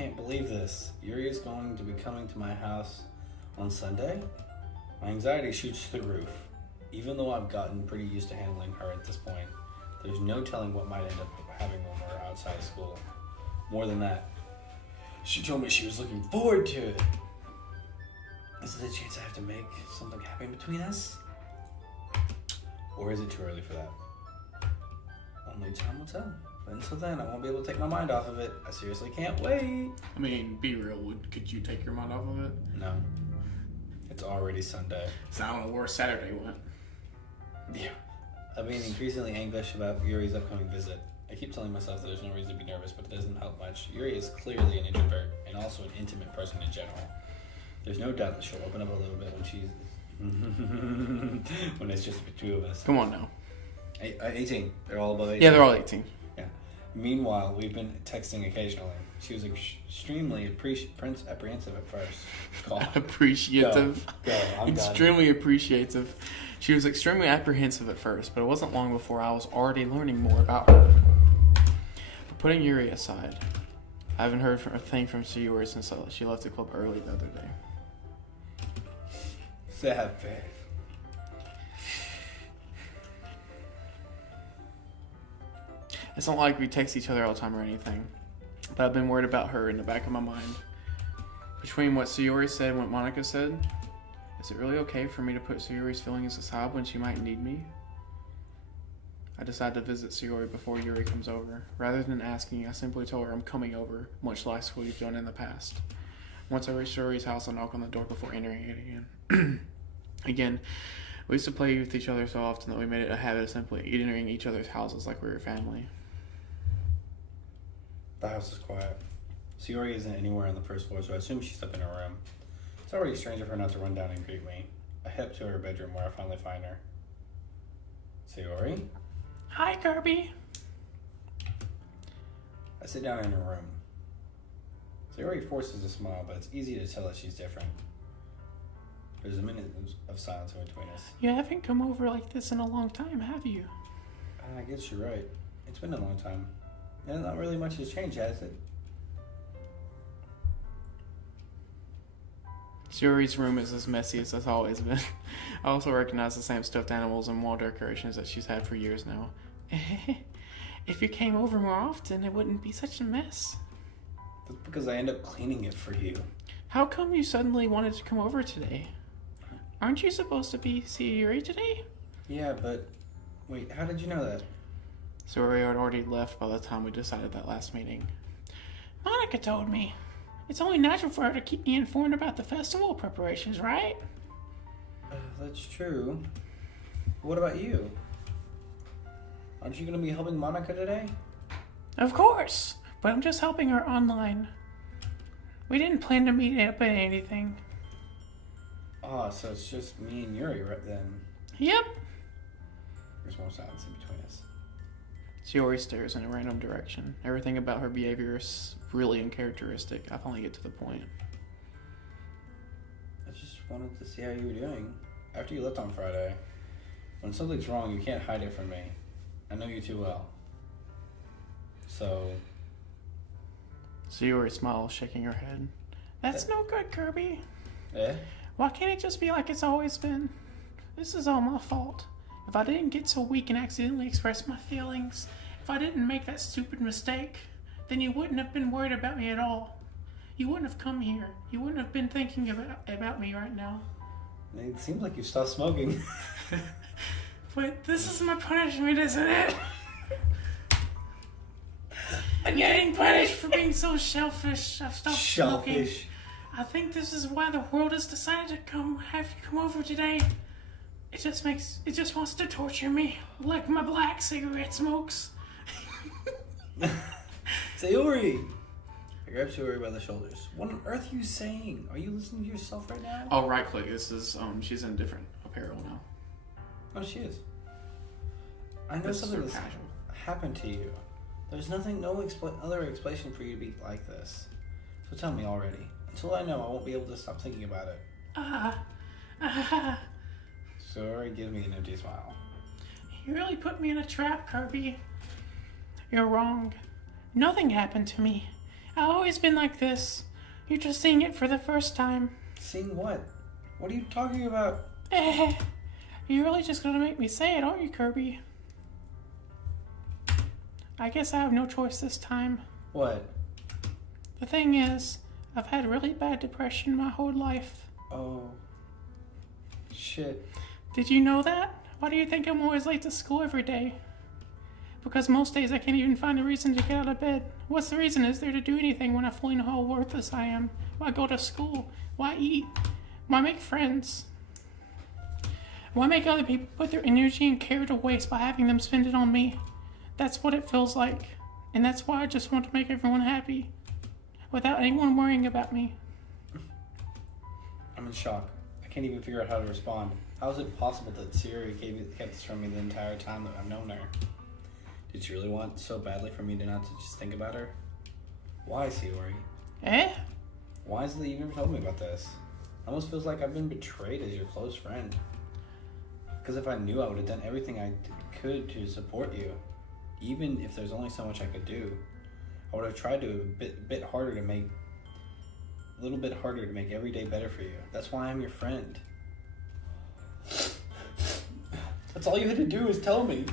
can't believe this. Yuri is going to be coming to my house on Sunday? My anxiety shoots through the roof. Even though I've gotten pretty used to handling her at this point, there's no telling what might end up happening when we're outside of school. More than that, she told me she was looking forward to it. Is there a chance I have to make something happen between us? Or is it too early for that? Only time will tell. But until then, I won't be able to take my mind off of it. I seriously can't wait. I mean, be real. Could you take your mind off of it? No. It's already Sunday. So I don't know where Saturday went. Yeah. I've been increasingly anxious about Yuri's upcoming visit. I keep telling myself that there's no reason to be nervous, but it doesn't help much. Yuri is clearly an introvert and also an intimate person in general. There's no doubt that she'll open up a little bit when she's... when it's just the two of us. Come on now. 18. They're all above 18. Yeah, they're all 18. Yeah. Meanwhile, we've been texting occasionally. She was extremely apprehensive at first. Appreciative. Go. I'm extremely appreciative. She was extremely apprehensive at first, but it wasn't long before I was already learning more about her. But putting Yuri aside, I haven't heard a thing from Sayuri since she left the club early the other day. Sad face. It's not like we text each other all the time or anything, but I've been worried about her in the back of my mind. Between what Sayuri said and what Monica said, is it really okay for me to put Sayuri's feelings aside when she might need me? I decided to visit Sayuri before Yuri comes over. Rather than asking, I simply told her I'm coming over, much like we've done in the past. Once I reach Yuri's house, I knock on the door before entering it again. Again, we used to play with each other so often that we made it a habit of simply entering each other's houses like we were family. The house is quiet. Sayuri isn't anywhere on the first floor, so I assume she's up in her room. It's already strange of her not to run down and greet me. I head up to her bedroom where I finally find her. Sayuri? Hi, Kirby. I sit down in her room. Sayuri forces a smile, but it's easy to tell that she's different. There's a minute of silence in between us. You haven't come over like this in a long time, have you? I guess you're right. It's been a long time. And not really much has changed, has it? Sayuri's room is as messy as it's always been. I also recognize the same stuffed animals and wall decorations that she's had for years now. If you came over more often, it wouldn't be such a mess. That's because I end up cleaning it for you. How come you suddenly wanted to come over today? Aren't you supposed to be Sayuri today? Yeah, but... Wait, how did you know that? Sayuri had already left by the time we decided that last meeting. Monica told me. It's only natural for her to keep me informed about the festival preparations, right? That's true. What about you? Aren't you going to be helping Monica today? Of course, but I'm just helping her online. We didn't plan to meet up at anything. Oh, so it's just me and Yuri right then. Yep. There's more silence in between us. Sayuri stares in a random direction. Everything about her behavior is really uncharacteristic. I finally get to the point. I just wanted to see how you were doing. After you left on Friday. When something's wrong, you can't hide it from me. I know you too well. So... Sayuri smiles, shaking her head. That's no good, Kirby. Eh? Why can't it just be like it's always been? This is all my fault. If I didn't get so weak and accidentally express my feelings, if I didn't make that stupid mistake, then you wouldn't have been worried about me at all. You wouldn't have come here. You wouldn't have been thinking about me right now. It seems like you stopped smoking. But this is my punishment, isn't it? I'm getting punished for being so selfish. I've stopped smoking. I think this is why the world has decided to have you come over today. It just wants to torture me, like my black cigarette smokes. Sayuri! I grab Sayuri by the shoulders. What on earth are you saying? Are you listening to yourself right now? Oh, right click. This is, she's in different apparel now. Oh, she is. I know something that's happened to you. There's nothing, no other explanation for you to be like this. So tell me already. Until I know, I won't be able to stop thinking about it. Sayuri gives me an empty smile. You really put me in a trap, Kirby. You're wrong. Nothing happened to me. I've always been like this. You're just seeing it for the first time. Seeing what? What are you talking about? You're really just gonna make me say it, aren't you, Kirby? I guess I have no choice this time. What? The thing is, I've had really bad depression my whole life. Oh. Shit. Did you know that? Why do you think I'm always late to school every day? Because most days I can't even find a reason to get out of bed. What's the reason is there to do anything when I fully know how worthless I am? Why go to school? Why eat? Why make friends? Why make other people put their energy and care to waste by having them spend it on me? That's what it feels like. And that's why I just want to make everyone happy. Without anyone worrying about me. I'm in shock. I can't even figure out how to respond. How is it possible that Siri kept this from me the entire time that I've known her? Did she really want so badly for me to not to just think about her? Why, Siri? Why is it that you never told me about this? It almost feels like I've been betrayed as your close friend. Because if I knew, I would have done everything I could to support you. Even if there's only so much I could do. I would have tried to a little bit harder to make every day better for you. That's why I'm your friend. That's all you had to do is tell me.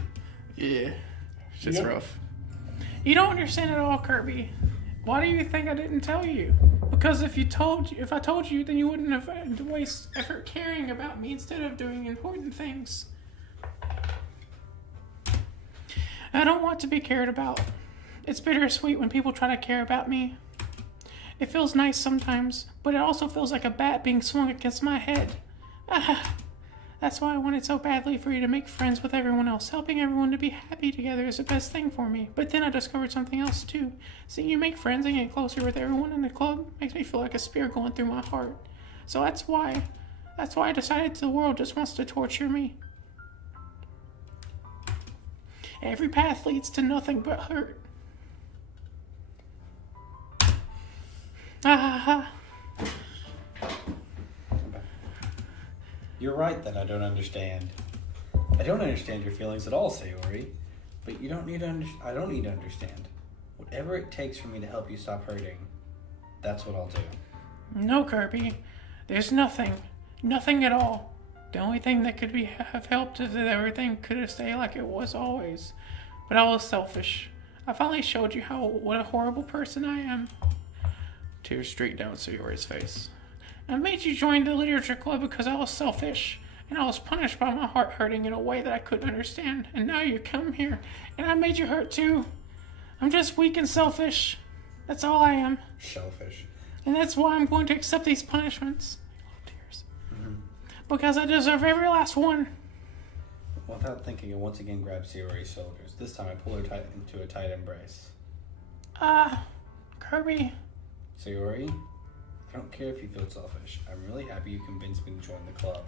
Yeah, shit's rough. You don't understand at all, Kirby. Why do you think I didn't tell you? Because if I told you, then you wouldn't have had to waste effort caring about me instead of doing important things. I don't want to be cared about. It's bittersweet when people try to care about me. It feels nice sometimes, but it also feels like a bat being swung against my head. That's why I wanted so badly for you to make friends with everyone else. Helping everyone to be happy together is the best thing for me. But then I discovered something else too. Seeing you make friends and get closer with everyone in the club makes me feel like a spear going through my heart. So that's why I decided the world just wants to torture me. Every path leads to nothing but hurt. You're right that I don't understand. I don't understand your feelings at all, Sayori. But you don't need to I don't need to understand. Whatever it takes for me to help you stop hurting, that's what I'll do. No, Kirby. There's nothing. Nothing at all. The only thing that could have helped is that everything could have stayed like it was always. But I was selfish. I finally showed you what a horrible person I am. Tears streaked down Sayori's face. I made you join the literature club because I was selfish, and I was punished by my heart hurting in a way that I couldn't understand. And now you come here, and I made you hurt too. I'm just weak and selfish. That's all I am. Selfish. And that's why I'm going to accept these punishments. Tears. Because I deserve every last one. Without thinking, I once again grabbed Sayori's shoulders. This time I pull her into a tight embrace. Kirby. Sayori, I don't care if you feel selfish. I'm really happy you convinced me to join the club.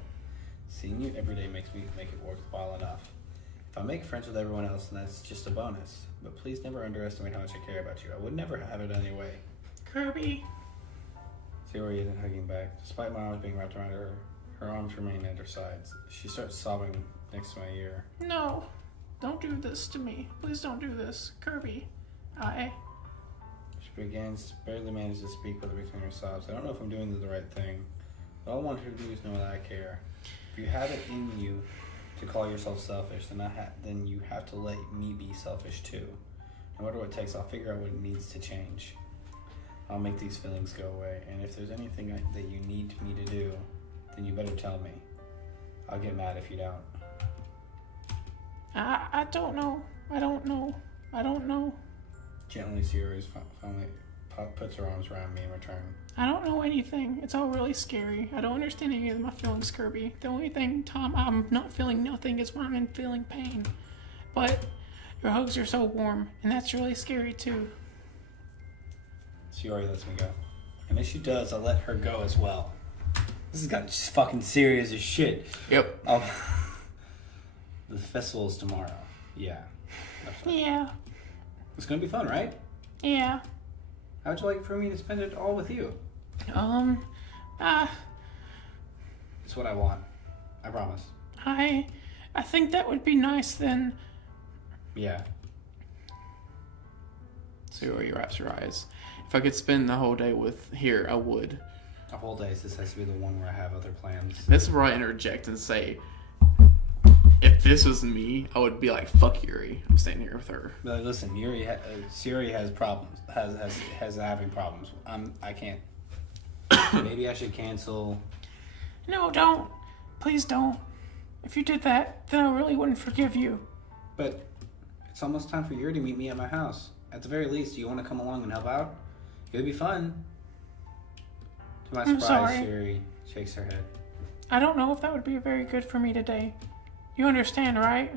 Seeing you every day makes it worthwhile enough. If I make friends with everyone else, then that's just a bonus. But please never underestimate how much I care about you. I would never have it anyway. Kirby. Sayori isn't hugging back. Despite my arms being wrapped around her, her arms remain at her sides. She starts sobbing next to my ear. No. Don't do this to me. Please don't do this. Kirby. She begins, barely manages to speak with between her sobs. I don't know if I'm doing the right thing, but all I want her to do is know that I care. If you have it in you to call yourself selfish, then you have to let me be selfish too. No matter what it takes, I'll figure out what it needs to change. I'll make these feelings go away, and if there's anything that you need me to do, then you better tell me. I'll get mad if you don't. I don't know. Gently, Sierra finally puts her arms around me in return. I don't know anything. It's all really scary. I don't understand any of my feelings, Kirby. The only thing, Tom, I'm not feeling nothing is when I'm feeling pain. But your hugs are so warm, and that's really scary too. Sierra lets me go. And if she does, I'll let her go as well. This has got just fucking serious as shit. Yep. The festival's tomorrow. Yeah. Yeah. It's gonna be fun, right? Yeah. How'd you like for me to spend it all with you? It's what I want. I promise. I think that would be nice then. Yeah. Sayori wraps her eyes. If I could spend the whole day with here, I would. A whole day. This has to be the one where I have other plans. This is where I interject and say, if this was me, I would be like, fuck Yuri. I'm staying here with her. But like, listen, Sayori has problems. Has having problems. I can't. Maybe I should cancel. No, don't. Please don't. If you did that, then I really wouldn't forgive you. But it's almost time for Yuri to meet me at my house. At the very least, do you want to come along and help out? It would be fun. To my I'm surprise, sorry. Sayori shakes her head. I don't know if that would be very good for me today. You understand, right?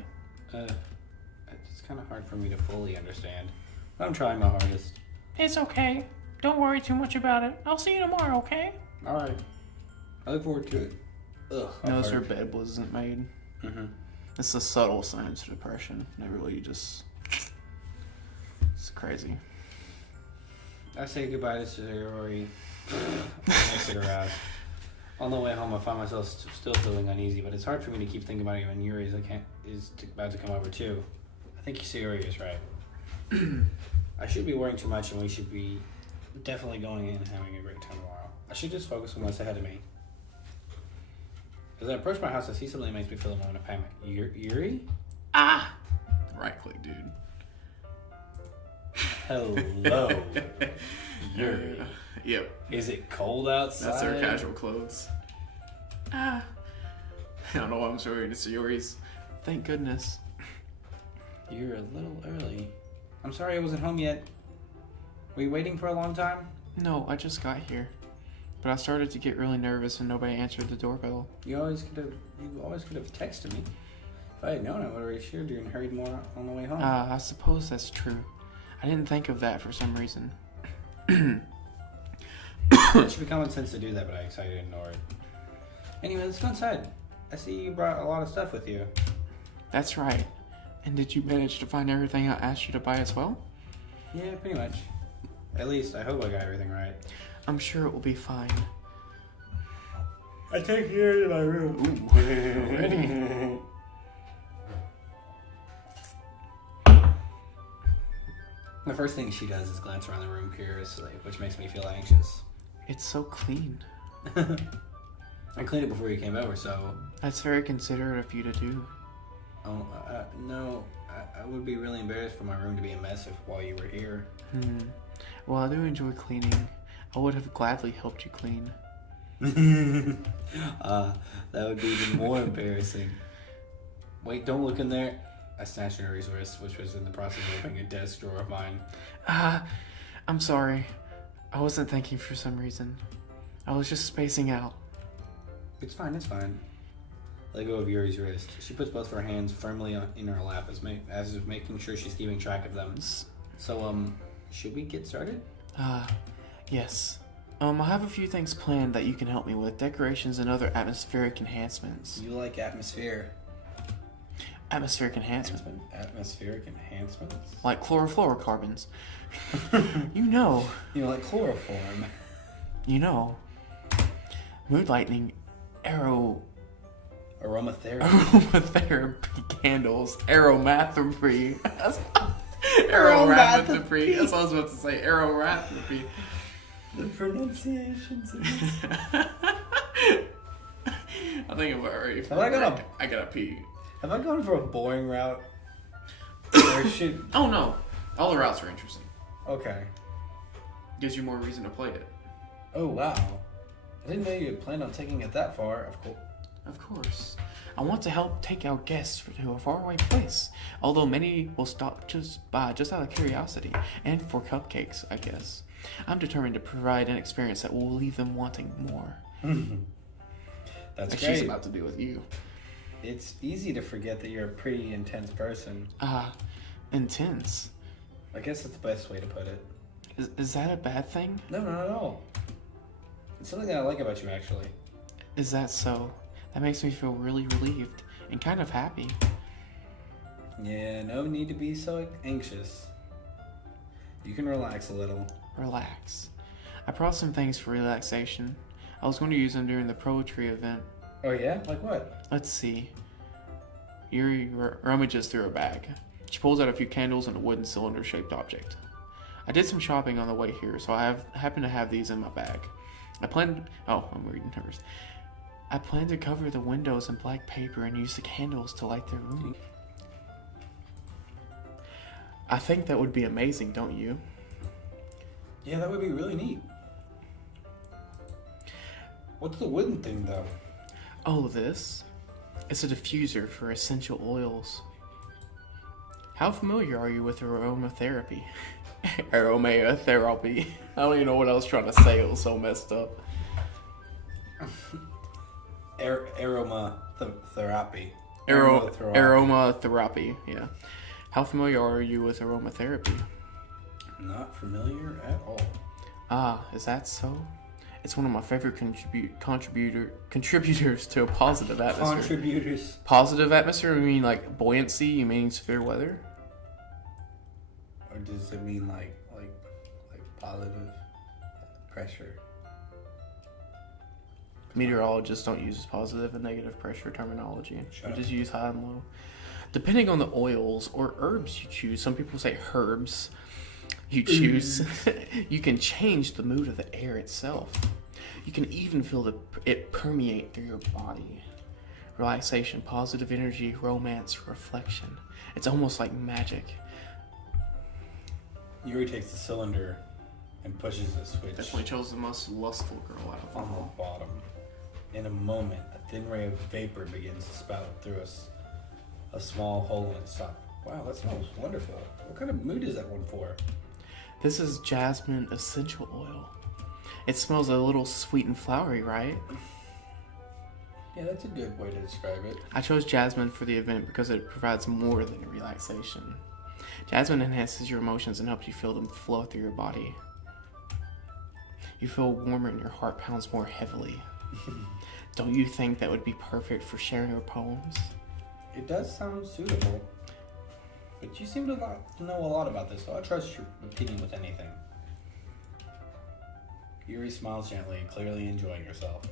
It's kind of hard for me to fully understand. But I'm trying my hardest. It's okay. Don't worry too much about it. I'll see you tomorrow, okay? All right. I look forward to it. Ugh. Notice her bed wasn't made. Mm-hmm. It's the subtle signs of depression. They really just... It's crazy. I say goodbye to Sayori. I sit her out. On the way home, I find myself still feeling uneasy, but it's hard for me to keep thinking about it when Yuri is about to come over too. I think Sayori is right. I should be worrying too much, and we should be definitely going in and having a great time tomorrow. I should just focus on what's ahead of me. As I approach my house, I see something that makes me feel a moment of panic. Yuri? Ah! Right click, dude. Hello. Yuri. Yep. Is it cold outside? That's their casual clothes. Ah. I don't know why I'm so weird to Sayori's. Thank goodness. You're a little early. I'm sorry I wasn't home yet. Were you waiting for a long time? No, I just got here. But I started to get really nervous and nobody answered the doorbell. You always could have texted me. If I had known, I would have reassured you and hurried more on the way home. I suppose that's true. I didn't think of that for some reason. It should be common sense to do that, but I decided to ignore it. Anyway, let's go inside. I see you brought a lot of stuff with you. That's right. And did you manage to find everything I asked you to buy as well? Yeah, pretty much. At least, I hope I got everything right. I'm sure it will be fine. I take you to my room. Ooh, already. The first thing she does is glance around the room curiously, which makes me feel anxious. It's so clean. I cleaned it before you came over, so... That's very considerate of you to do. Oh, no. I would be really embarrassed for my room to be a mess while you were here. Well, I do enjoy cleaning. I would have gladly helped you clean. That would be even more embarrassing. Wait, don't look in there. I snatched Yuri's wrist, which was in the process of opening a desk drawer of mine. I'm sorry. I wasn't thinking for some reason. I was just spacing out. It's fine. Let go of Yuri's wrist. She puts both of her hands firmly in her lap as if making sure she's keeping track of them. So, should we get started? Yes. I have a few things planned that you can help me with. Decorations and other atmospheric enhancements. You like atmosphere. Atmospheric enhancement? Atmospheric enhancements? Like chlorofluorocarbons. You know. You know, like chloroform. You know. Mood lightning. Aromatherapy. Aromatherapy candles. Aromatherapy. Aromatherapy. That's what I was about to say. Aromatherapy. The pronunciations. I think I'm already. I gotta pee. Have I gone for a boring route? Or should... Oh no, all the routes are interesting. Okay. Gives you more reason to play it. Oh wow! I didn't know you had planned on taking it that far. Of course. I want to help take our guests to a faraway place. Although many will stop just out of curiosity and for cupcakes, I guess. I'm determined to provide an experience that will leave them wanting more. That's like great. She's about to be with you. It's easy to forget that you're a pretty intense person. Intense? I guess that's the best way to put it. Is that a bad thing? No, not at all. It's something that I like about you, actually. Is that so? That makes me feel really relieved and kind of happy. Yeah, no need to be so anxious. You can relax a little. Relax. I brought some things for relaxation. I was going to use them during the poetry event. Oh yeah? Like what? Let's see. Yuri rummages through her bag. She pulls out a few candles and a wooden cylinder-shaped object. I did some shopping on the way here, so I happen to have these in my bag. I'm reading hers. I plan to cover the windows in black paper and use the candles to light their room. I think that would be amazing, don't you? Yeah, that would be really neat. What's the wooden thing, though? Oh, this? It's a diffuser for essential oils. How familiar are you with aromatherapy? Aromatherapy. I don't even know what I was trying to say. It was so messed up. Aromatherapy. Aromatherapy, yeah. How familiar are you with aromatherapy? Not familiar at all. Ah, is that so? It's one of my favorite contributors to a positive atmosphere. Contributors. Positive atmosphere? You mean like buoyancy? You mean severe weather? Or does it mean like positive pressure? Meteorologists don't use positive and negative pressure terminology. Shut We up. just use high and low. Depending on the oils or herbs you choose, some people say herbs you choose, you can change the mood of the air itself. You can even feel it permeate through your body. Relaxation, positive energy, romance, reflection. It's almost like magic. Yuri takes the cylinder and pushes the switch Definitely chose the most lustful girl out of them on the all. bottom. In a moment, a thin ray of vapor begins to spout through a small hole in its top. Wow, that smells wonderful. What kind of mood is that one for? This is jasmine essential oil. It smells a little sweet and flowery, right? Yeah, that's a good way to describe it. I chose jasmine for the event because it provides more than relaxation. Jasmine enhances your emotions and helps you feel them flow through your body. You feel warmer and your heart pounds more heavily. Don't you think that would be perfect for sharing your poems? It does sound suitable. But you seem to know a lot about this, so I trust your opinion with anything. Yuri smiles gently, clearly enjoying herself.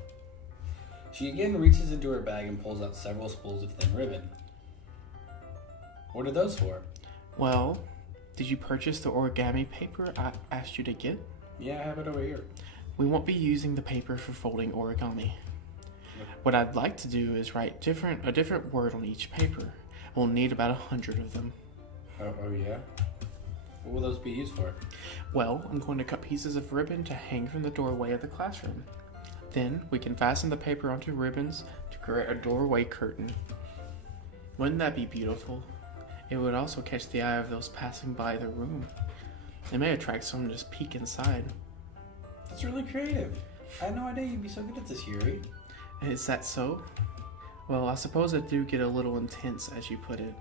She again reaches into her bag and pulls out several spools of thin ribbon. What are those for? Well, did you purchase the origami paper I asked you to get? Yeah, I have it over here. We won't be using the paper for folding origami. What I'd like to do is write a different word on each paper. We'll need about 100 of them. Oh yeah? What will those be used for? Well, I'm going to cut pieces of ribbon to hang from the doorway of the classroom. Then we can fasten the paper onto ribbons to create a doorway curtain. Wouldn't that be beautiful? It would also catch the eye of those passing by the room. It may attract someone to just peek inside. That's really creative. I had no idea you'd be so good at this, Yuri. Is that so? Well, I suppose I do get a little intense, as you put it.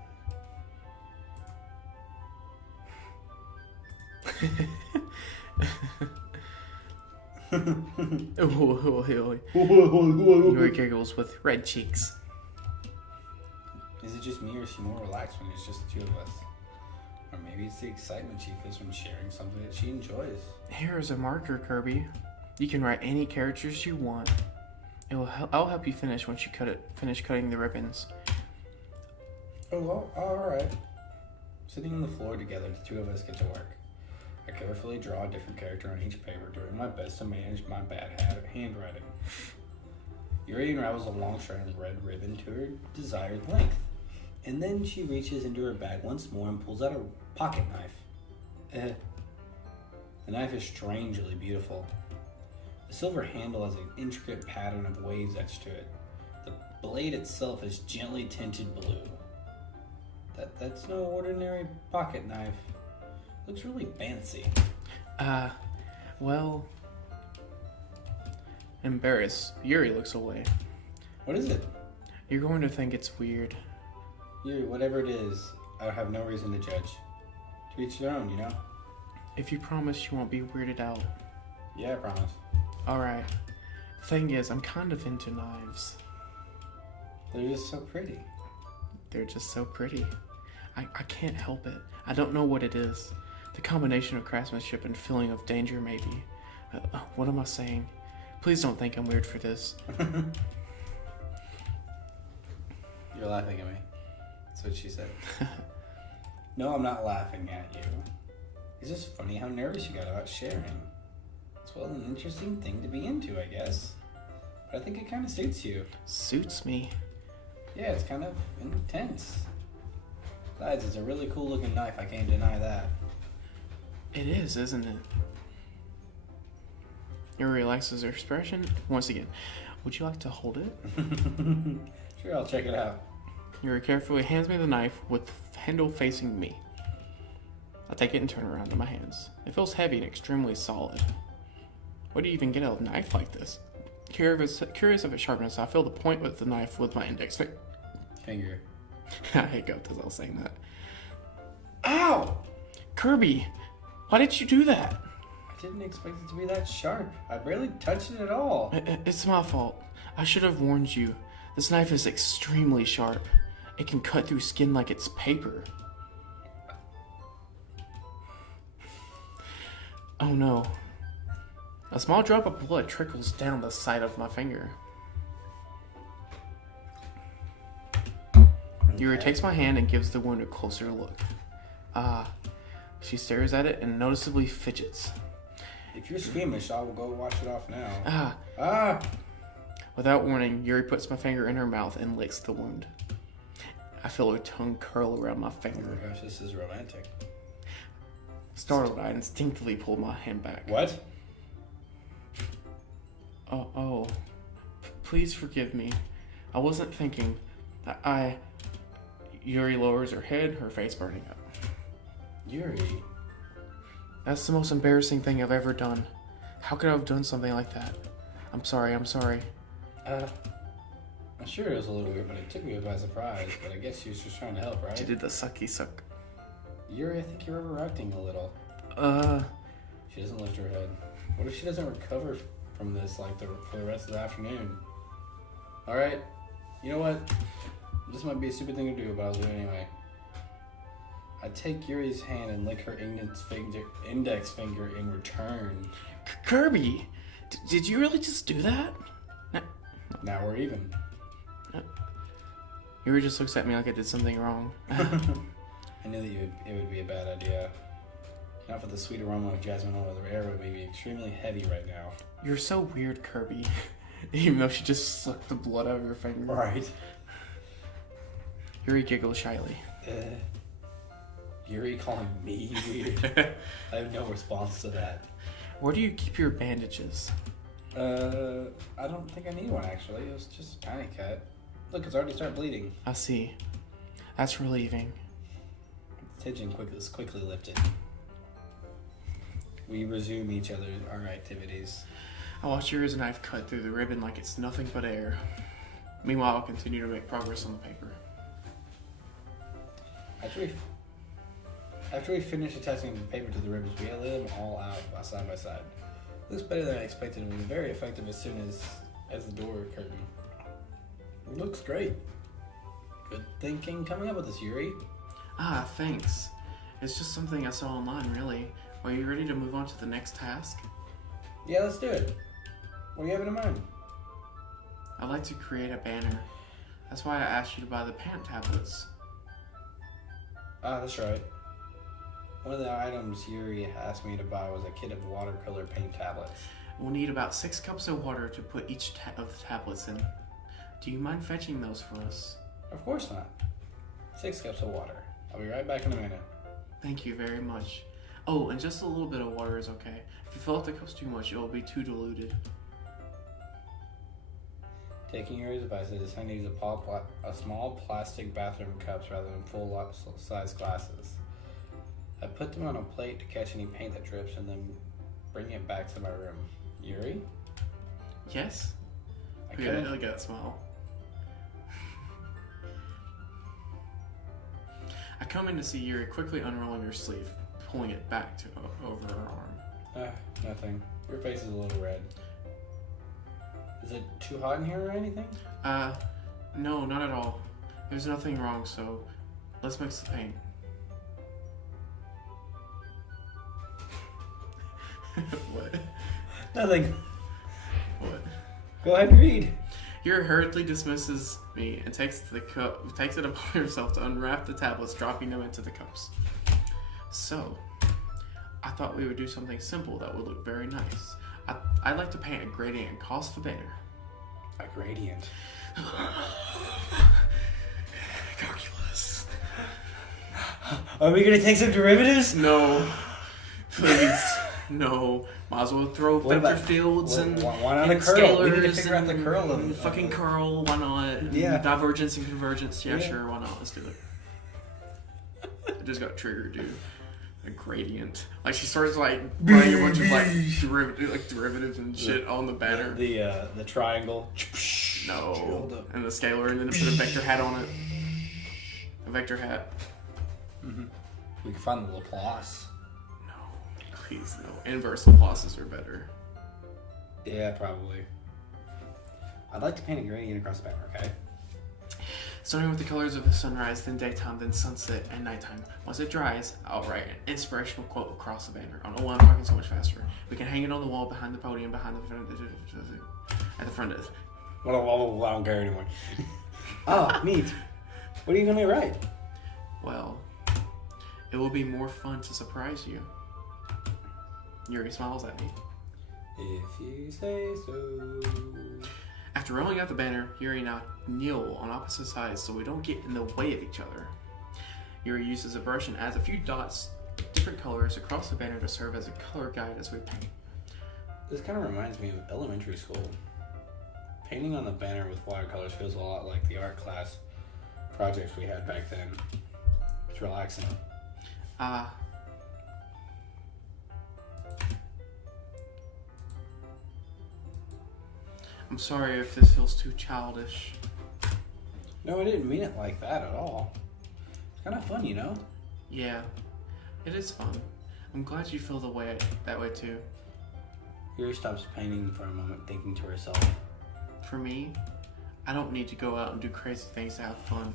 Yuri giggles with red cheeks. Is it just me, or is she more relaxed when it's just the two of us? Or maybe it's the excitement she feels from sharing something that she enjoys. Here is a marker, Kirby. You can write any characters you want. I'll help you finish once you finish cutting the ribbons. Oh, well, alright. Sitting on the floor together, the two of us get to work. I carefully draw a different character on each paper, doing my best to manage my bad handwriting. Yuri unravels a long strand of red ribbon to her desired length, and then she reaches into her bag once more and pulls out a pocket knife. The knife is strangely beautiful. The silver handle has an intricate pattern of waves etched to it. The blade itself is gently tinted blue. That's no ordinary pocket knife. Looks really fancy. Well... Embarrassed, Yuri looks away. What is it? You're going to think it's weird. Yuri, whatever it is, I have no reason to judge. To each their own, you know? If you promise you won't be weirded out. Yeah, I promise. Alright. Thing is, I'm kind of into knives. They're just so pretty. They're just so pretty. I can't help it. I don't know what it is. The combination of craftsmanship and feeling of danger, maybe. What am I saying? Please don't think I'm weird for this. You're laughing at me. That's what she said. No, I'm not laughing at you. It's just funny how nervous you got about sharing. It's well an interesting thing to be into, I guess. But I think it kind of suits you. Suits me. Yeah, it's kind of intense. Besides, it's a really cool looking knife, I can't deny that. It is, isn't it? Yuri relaxes her expression. Once again, would you like to hold it? Sure, I'll check it out. Yuri carefully hands me the knife with the handle facing me. I take it and turn it around in my hands. It feels heavy and extremely solid. Where do you even get a knife like this? Curious of its sharpness, I feel the point with the knife with my index Finger. I hiccuped as I was saying that. Ow! Kirby, why did you do that? I didn't expect it to be that sharp. I barely touched it at all. It's my fault. I should have warned you. This knife is extremely sharp. It can cut through skin like it's paper. Oh no. A small drop of blood trickles down the side of my finger. Yuri takes my hand and gives the wound a closer look. She stares at it and noticeably fidgets. If you're squeamish, I will go wash it off now. Without warning, Yuri puts my finger in her mouth and licks the wound. I feel her tongue curl around my finger. Oh my gosh, this is romantic. Startled, I instinctively pulled my hand back. What? Oh. Please forgive me. I wasn't thinking. Yuri lowers her head, her face burning up. Yuri? That's the most embarrassing thing I've ever done. How could I have done something like that? I'm sorry. I'm sure it was a little weird, but it took me by surprise. But I guess she was just trying to help, right? She did the sucky suck. Yuri, I think you're overreacting a little. She doesn't lift her head. What if she doesn't recover from this for the rest of the afternoon? Alright, you know what? This might be a stupid thing to do, but I'll do it anyway. I take Yuri's hand and lick her index finger in return. Kirby, did you really just do that? Now we're even. Yuri just looks at me like I did something wrong. I knew that it would be a bad idea. Not for the sweet aroma of jasmine oil, the air would be extremely heavy right now. You're so weird, Kirby. Even though she just sucked the blood out of her finger. Right. Yuri giggles shyly. Yuri calling me weird? I have no response to that. Where do you keep your bandages? I don't think I need one actually. It was just a tiny cut. Look, it's already started bleeding. I see. That's relieving. Tension quickly lifted. We resume our activities. I watch Yuri's knife cut through the ribbon like it's nothing but air. Meanwhile, I'll continue to make progress on the paper. After we finish attaching the paper to the ribbons, we lay them all out side by side. It looks better than I expected and was very effective as soon as the door curtain. It looks great. Good thinking coming up with this, Yuri. Thanks. It's just something I saw online, really. Are you ready to move on to the next task? Yeah, let's do it. What do you have in mind? I'd like to create a banner. That's why I asked you to buy the pant tablets. That's right. One of the items Yuri asked me to buy was a kit of watercolor paint tablets. We'll need about 6 cups of water to put each of the tablets in. Do you mind fetching those for us? Of course not. 6 cups of water. I'll be right back in a minute. Thank you very much. Oh, and just a little bit of water is okay. If you fill up the cups too much, it will be too diluted. Taking Yuri's advice, I decided to use a small plastic bathroom cups rather than full-size glasses. I put them on a plate to catch any paint that drips and then bring it back to my room. Yuri? Yes? I Look at that smile. I come in to see Yuri quickly unrolling her sleeve, pulling it back over her arm. Nothing. Your face is a little red. Is it too hot in here or anything? No, not at all. There's nothing wrong, so let's mix the paint. What? Nothing. What? Go ahead and read. Yuri hurriedly dismisses me and takes it upon herself to unwrap the tablets, dropping them into the cups. So, I thought we would do something simple that would look very nice. I'd like to paint a gradient across the banner. A gradient? Calculus. Are we gonna take some derivatives? No. Please. No. Might as well throw vector fields and why not and a curl? scalars. We need to figure out the curl of fucking curl. Why not? Yeah. Divergence and convergence. Yeah, sure. Why not? Let's do it. It just got triggered, dude. A gradient. Like she starts like writing a bunch of like derivatives and shit on the banner. The triangle. No. And the scalar, and then put a vector hat on it. A vector hat. Mm-hmm. We can find the Laplace. No. Please, no. Inverse Laplaces are better. Yeah, probably. I'd like to paint a gradient across the banner, okay? Starting with the colors of the sunrise, then daytime, then sunset, and nighttime. Once it dries, I'll write an inspirational quote across the banner. I don't know why I'm talking so much faster. We can hang it on the wall behind the podium, at the front desk. Well, I don't care anymore. Oh, neat. What are you gonna write? Well, it will be more fun to surprise you. Yuri smiles at me. If you say so. After rolling out the banner, Yuri and I kneel on opposite sides so we don't get in the way of each other. Yuri uses a brush and adds a few dots of different colors across the banner to serve as a color guide as we paint. This kind of reminds me of elementary school. Painting on the banner with watercolors feels a lot like the art class projects we had back then. It's relaxing. I'm sorry if this feels too childish. No, I didn't mean it like that at all. It's kind of fun, you know? Yeah, it is fun. I'm glad you feel that way too. Yuri stops painting for a moment, thinking to herself. For me, I don't need to go out and do crazy things to have fun.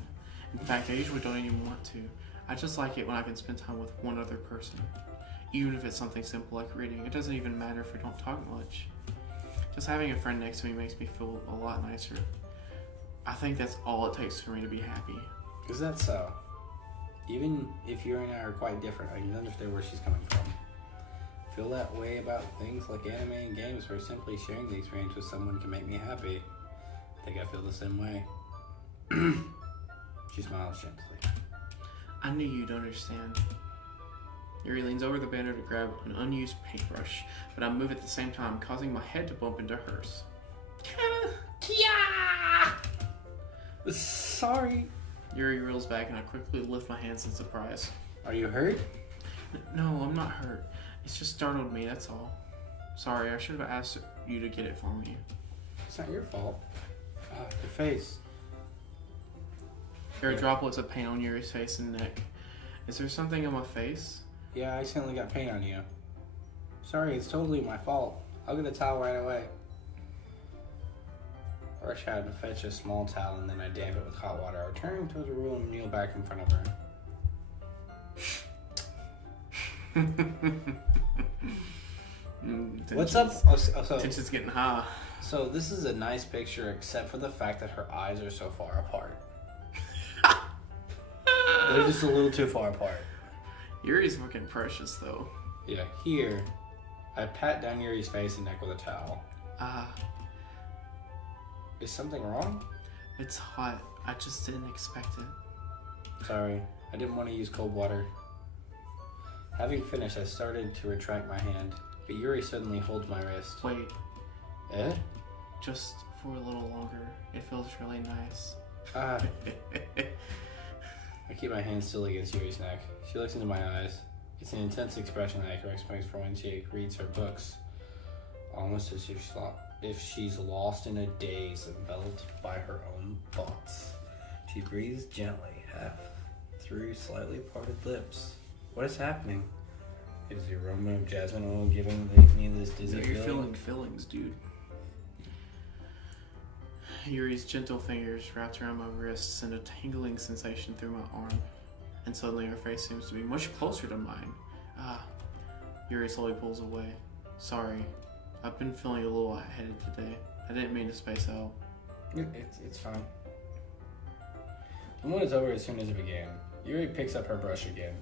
In fact, I usually don't even want to. I just like it when I can spend time with one other person. Even if it's something simple like reading. It doesn't even matter if we don't talk much. Just having a friend next to me makes me feel a lot nicer. I think that's all it takes for me to be happy. Is that so? Even if Yuri and I are quite different, I can understand where she's coming from. Feel that way about things like anime and games where simply sharing the experience with someone can make me happy. I think I feel the same way. She smiles gently. I knew you'd understand. Yuri leans over the banner to grab an unused paintbrush, but I move at the same time, causing my head to bump into hers. Sorry. Yuri reels back and I quickly lift my hands in surprise. Are you hurt? No, I'm not hurt. It's just startled me, that's all. Sorry, I should have asked you to get it for me. It's not your fault. Your face. There are droplets of paint on Yuri's face and neck. Is there something on my face? Yeah, I accidentally got paint on you. Sorry, it's totally my fault. I'll get a towel right away. I rush out and fetch a small towel and then I damp it with hot water. I turn towards the room and kneel back in front of her. What's up? Tension's getting high. So this is a nice picture except for the fact that her eyes are so far apart. They're just a little too far apart. Yuri's fucking precious though. Yeah, here, I pat down Yuri's face and neck with a towel. Is something wrong? It's hot. I just didn't expect it. Sorry, I didn't want to use cold water. Having finished, I started to retract my hand, but Yuri suddenly holds my wrist. Wait. Eh? Just for a little longer. It feels really nice. I keep my hand still against Yuri's neck. She looks into my eyes. It's an intense expression that I can expect for when she reads her books. Almost as if she's lost in a daze, enveloped by her own thoughts. She breathes gently, half through slightly parted lips. What is happening? Is the aroma of jasmine oil giving me this dizzy feeling? You're feeling feelings, dude. Yuri's gentle fingers wrapped around my wrists and a tingling sensation through my arm. And suddenly her face seems to be much closer to mine. Yuri slowly pulls away. Sorry, I've been feeling a little lightheaded today. I didn't mean to space out. It's fine. The moment is over as soon as it began. Yuri picks up her brush again.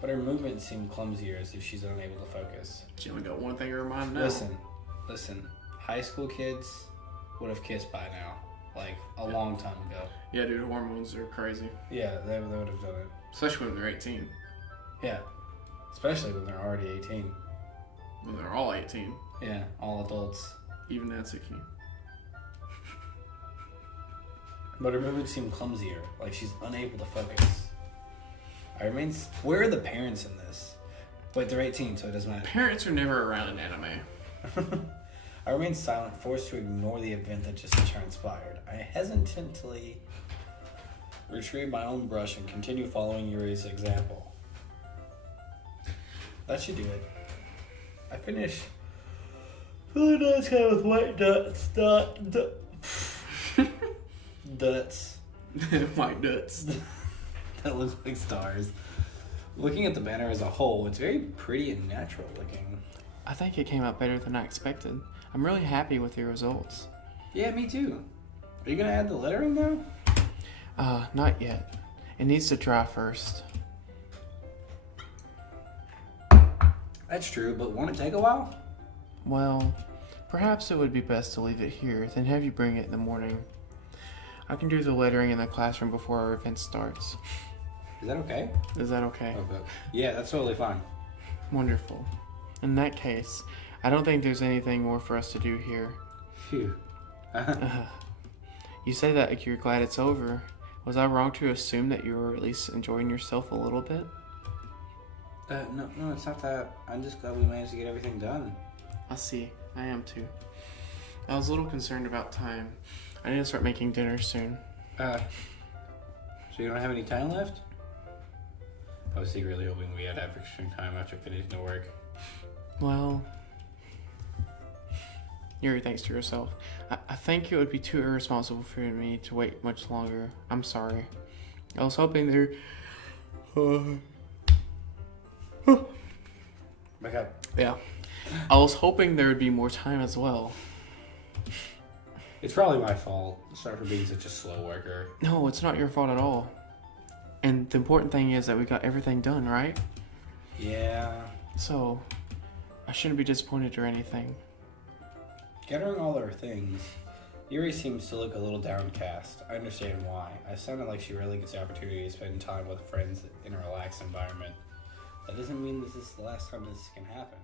but her movements seem clumsier as if she's unable to focus. She only got one thing in her mind now. Listen. High school kids would have kissed by now. Like, a long time ago. Yeah, dude, hormones are crazy. Yeah, they would have done it. Especially when they're 18. Yeah. Especially when they're already 18. When they're all 18. Yeah, all adults. Even at 16. But her movements seem clumsier, like she's unable to focus. Where are the parents in this? Wait, they're 18, so it doesn't matter. Parents are never around in anime. I remain silent, forced to ignore the event that just transpired. I hesitantly retrieve my own brush and continue following Yuri's example. That should do it. I finish really nice guy with white dots. Dots. White nuts. That looks like stars. Looking at the banner as a whole, it's very pretty and natural looking. I think it came out better than I expected. I'm really happy with the results. Yeah, me too. Are you gonna add the lettering now? Not yet. It needs to dry first. That's true, but won't it take a while? Well, perhaps it would be best to leave it here, then have you bring it in the morning. I can do the lettering in the classroom before our event starts. Is that okay? Is that okay? Okay. Yeah, that's totally fine. Wonderful. In that case, I don't think there's anything more for us to do here. Phew. You say that you're glad it's over. Was I wrong to assume that you were at least enjoying yourself a little bit? No, it's not that. I'm just glad we managed to get everything done. I see. I am too. I was a little concerned about time. I need to start making dinner soon. So you don't have any time left? I was secretly hoping we had extra time after finishing the work. Well, Yuri, thanks to yourself. I think it would be too irresponsible for me to wait much longer. I'm sorry. I was hoping there... Back up. Yeah. I was hoping there would be more time as well. It's probably my fault. Sorry for being such a slow worker. No, it's not your fault at all. And the important thing is that we got everything done, right? Yeah. So, I shouldn't be disappointed or anything. Gathering all our things, Yuri seems to look a little downcast. I understand why. I sounded like she really gets the opportunity to spend time with friends in a relaxed environment. That doesn't mean this is the last time this can happen.